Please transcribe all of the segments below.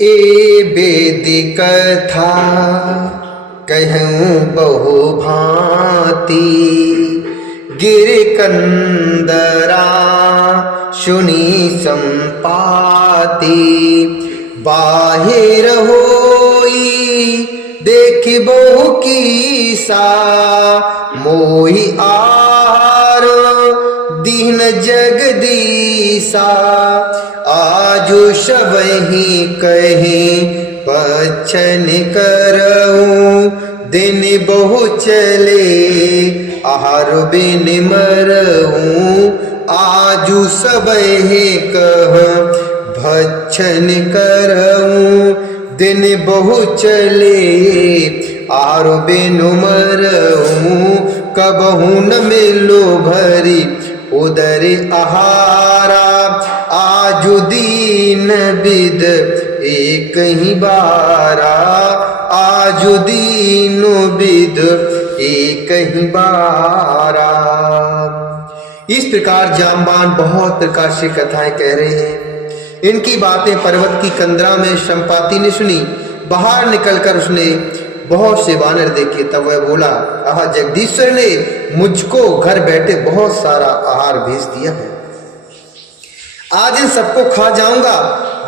ए बेदी कथा कहूँ बहु भांति, गिर कंदरा सुनी संपाति। बाहिर होई देख बहु कीसा, मोहि आहार दीन जगदीसा। आजु सबहि कही बचन करऊं, दिन बहु चले आहार बिन मरऊं। आजु सबहि कह भक्षण करऊं, दिन बहु चले आहार बिन मरऊं। कबहू न मिलो भरी उदर आहारा, आजु दीन विद एक ही बारा। आजु दीन विद एक ही बारा। इस प्रकार जामवान बहुत प्रकार से कथाएं कह रहे हैं। इनकी बातें पर्वत की कंदरा में संपाति ने सुनी। बाहर निकलकर उसने बहुत से वानर देखे। तब वह बोला, आह, जगदीश्वर ने मुझको घर बैठे बहुत सारा आहार भेज दिया है। आज इन सबको खा जाऊंगा।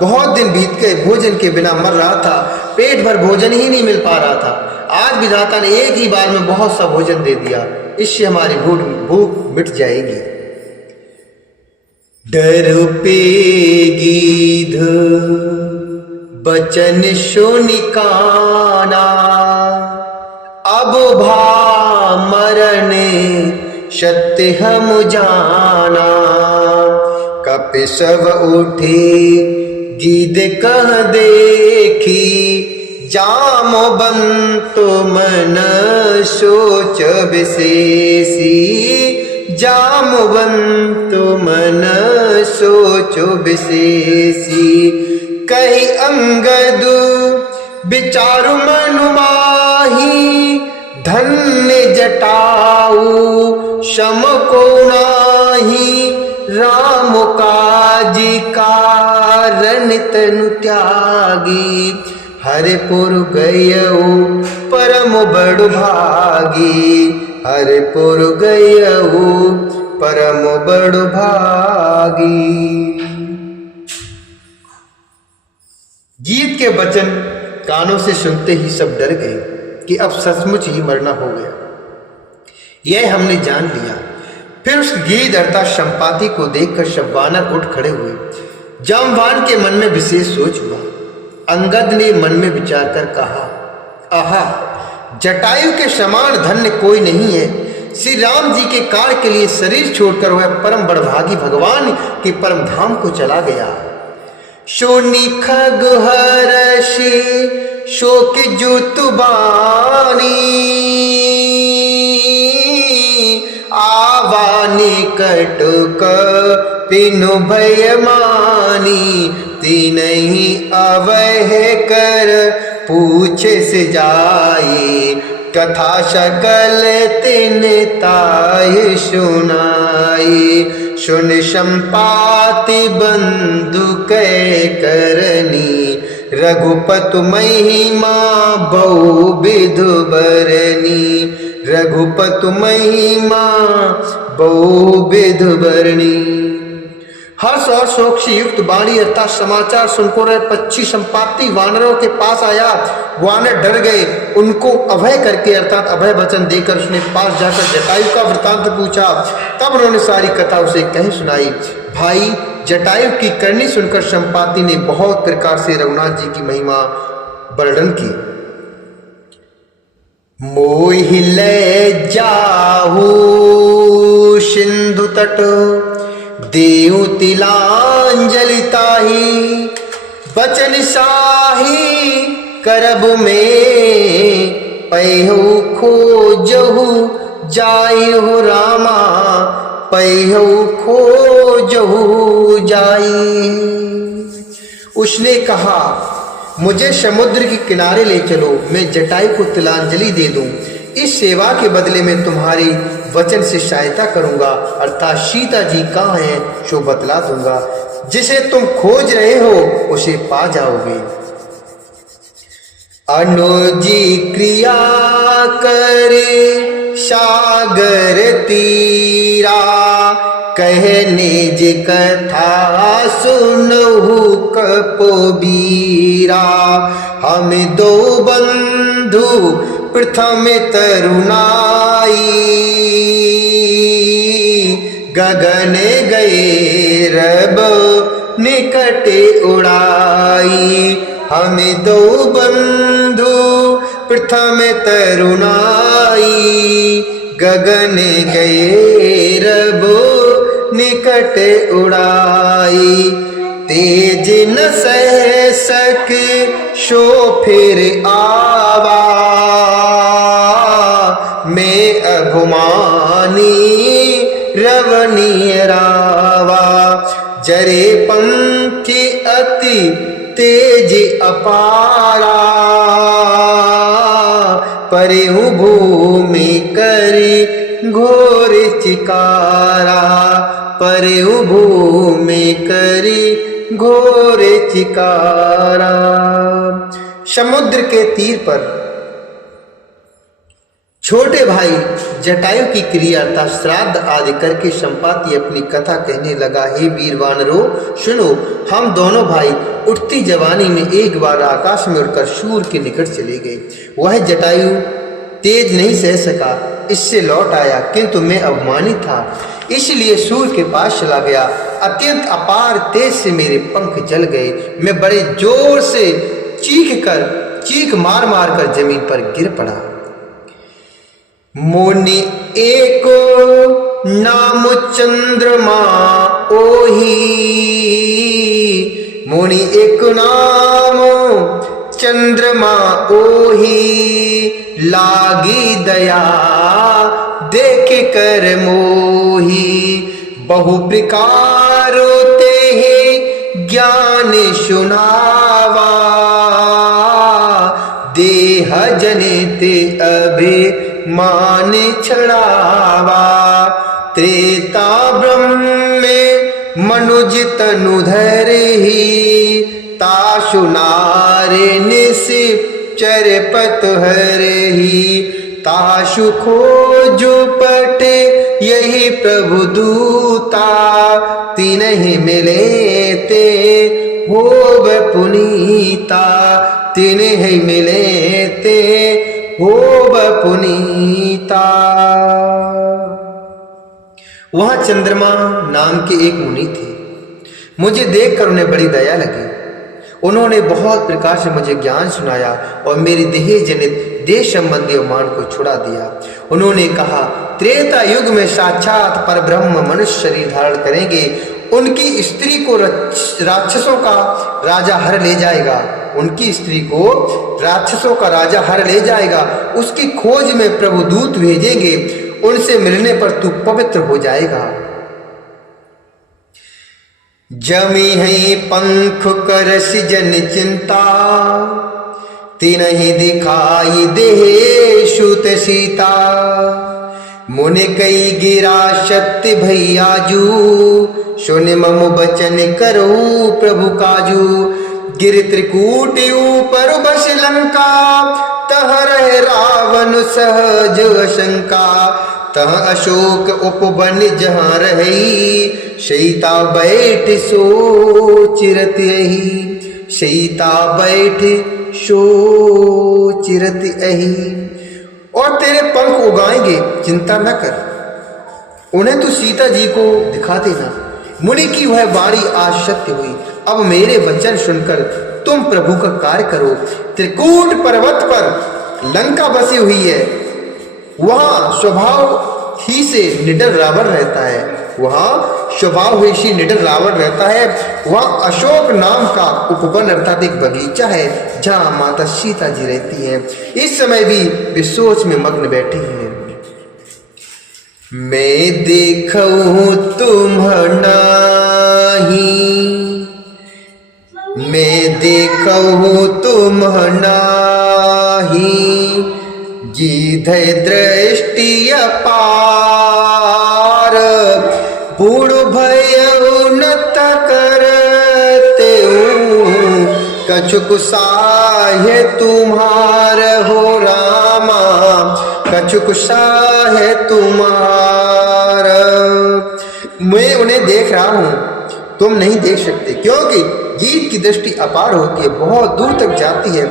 बहुत दिन बीत गए, भोजन के बिना मर रहा था, पेट भर भोजन ही नहीं मिल पा रहा था। आज विधाता ने एक ही बार में बहुत सा भोजन दे दिया, इससे हमारी भूख मिट जाएगी। डर पे गीध बचन सुनि काना, अब भा मरण सत्य हम जाना। कपिसव उठे गीध कह देखी, जामवंत मन सोच विशेषी। जामवंत मन सोच विशेषी। कही अंगद विचारु मनु माही, धन्य जटाऊ सम को नाही। राम काज कारण तनु त्यागी, हरिपुर गयऊ परम बड़ भागी। हरिपुर गयऊ परम बड़ भागी। गीत के वचन कानों से सुनते ही सब डर गए कि अब सचमुच ही मरना हो गया। यह हमने जान लिया। फिर उस गीध अर्थात संपाति को देखकर सब वानर उठ खड़े हुए। जामवान के मन में विशेष सोच हुआ। अंगद ने मन में विचार कर कहा, आहा, जटायु के समान धन्य कोई नहीं है। श्री राम जी के कार्य के लिए शरीर छोड़कर वह परम बड़भागी भगवान के परम धाम को चला गया। सोनी खग हर्षि शोक जुतुबानी, आवा निकट पिनु भय मानी। तीनहि अवह कर पूछे से जाई, कथा सकल तिन ताय सुनाई। सुन संपाति बंधु कै करनी, रघुपति महिमा बहु विधु बरनी। रघुपति महिमा बहु विधु बरनी। हर्ष और शोक से युक्त वाणी अर्थात समाचार सुनकर पक्षी संपाति वानरों के पास आया। वानर डर गए। उनको अभय करके अर्थात अभय वचन देकर उसने पास जाकर जटायु का वृतांत पूछा। तब उन्होंने सारी कथा उसे कह सुनाई। भाई, जटायु की करनी सुनकर संपाति ने बहुत प्रकार से रघुनाथ जी की महिमा वर्णन की। मोहि ले जाहू सिंधु तट, देऊ तिलांजलि ताही। बचन साही करब में, पैहु खोजहु जायहु रामा। पैहु खोजहु जाई। उसने कहा, मुझे समुद्र के किनारे ले चलो, मैं जटायु को तिलांजलि दे दूं। इस सेवा के बदले में तुम्हारी वचन से सहायता करूंगा, अर्थात सीता जी कहाँ हैं सो बतला दूंगा। जिसे तुम खोज रहे हो उसे पा जाओगे। अनुजी क्रिया करे सागर तीरा, कह निज कथा सुनहु कपबीरा। हम दो बंधु प्रथम तरुणाई, गगन गए रब निकट उड़ाई। हम दो बंधु प्रथम तरुणाई, गगन गए रब निकट उड़ाई। तेज न सह सके शो फिर आवा, मैं अभिमानी रवनीय रावा। जरे पंखी अति तेज अपारा, परिहु भूमि करी घोर चिकारा। परिहु भूमि करी घोर चिकारा। समुद्र के तीर पर छोटे भाई जटायु की क्रिया अर्थात श्राद्ध आदि करके संपाति अपनी कथा कहने लगा। हे वीर वानरों सुनो, हम दोनों भाई उठती जवानी में एक बार आकाश में उड़कर सूर्य के निकट चले गए। वह जटायु तेज नहीं सह सका, इससे लौट आया, किंतु मैं अभिमानी था इसलिए सूर्य के पास चला गया। अत्यंत अपार तेज से मेरे पंख जल गए। मैं बड़े जोर से चीख मार मार कर जमीन पर गिर पड़ा। मुनि एको नाम चंद्रमा ओही, मुनि एक नाम चंद्रमा ओही। लागी दया देख कर मोही, बहु प्रकार ते ज्ञान सुनावा। देह जनिते अभिमान छड़ावा। त्रेता ब्रह्म में मनुज तनु धरहि, तासु नारे निश्चर पत हरहि। तासु खोजु पटे यही प्रभु दूता, तिन्हि मिले ते होव पुनीता। तिन्हि मिले ते होव पुनीता। वहां चंद्रमा नाम के एक मुनि थे। मुझे देखकर उन्हें बड़ी दया लगी। उन्होंने बहुत प्रकार से मुझे ज्ञान सुनाया और मेरी देह जनित देह संबंधी अवमान को छुड़ा दिया। उन्होंने कहा, त्रेता युग में साक्षात परब्रह्म मनुष्य शरीर धारण करेंगे। उनकी स्त्री को राक्षसों का राजा हर ले जाएगा। उनकी स्त्री को राक्षसों का राजा हर ले जाएगा। उसकी खोज में प्रभु दूत भेजेंगे। उनसे मिलने पर तू पवित्र हो जाएगा। जमी है पंख करस जन चिंता, तिन्हि दिखाई देहे सुत सीता। मुनि कई गिरा सत्य भैयाजू, सुन मम बचन करो प्रभु काजू। गिर त्रिकूट ऊपर बस लंका, तह रहे रावण सहज शंका। तह अशोक उपवन जहाँ रही, सीता बैठ सोचिरत यही। सीता बैठ सोचिरत यही। और तेरे पंख उगाएंगे, चिंता न कर, उन्हें तू सीता जी को दिखा देना। मुनि की वह वाणी आज सत्य हुई। अब मेरे वचन सुनकर तुम प्रभु का कार्य करो। त्रिकूट पर्वत पर लंका बसी हुई है। वहां स्वभाव ही से निडर रावण रहता है। वहां अशोक नाम का उपवन अर्थात एक बगीचा है, जहां माता सीता जी रहती हैं। इस समय भी वे सोच में मग्न बैठी हैं। मैं देखूं तुम नाही, मैं देखूं तुम नाही। गीधै दृष्टि अपार, बूढ़ भयउ न करते कछुक सार है तुम्हार हो रामा, कछुक सा है तुम्हार। मैं उन्हें देख रहा हूं, तुम नहीं देख सकते, क्योंकि गीत की दृष्टि अपार होती है, बहुत दूर तक जाती है।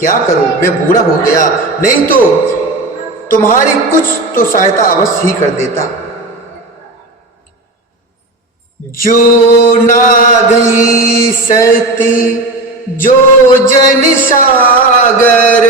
क्या करूं, मैं बूढ़ा हो गया, नहीं तो तुम्हारी कुछ तो सहायता अवश्य ही कर देता। जो ना गई सती जो जन सागर,